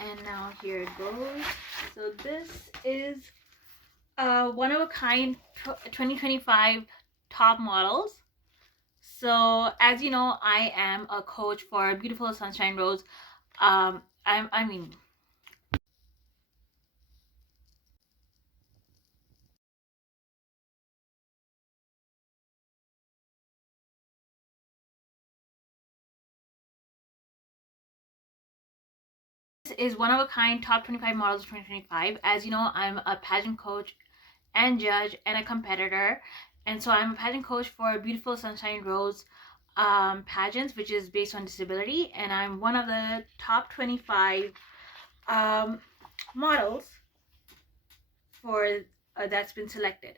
And now here it goes. So this is one of a kind 2025 top models. So as you know, I am a coach for Beautiful Sunshine Rose. I mean, this is one of a kind top 25 models 2025. As you know, I'm a pageant coach and judge and a competitor, and so I'm a pageant coach for Beautiful Sunshine Rose pageants, which is based on disability, and I'm one of the top 25 models for that's been selected.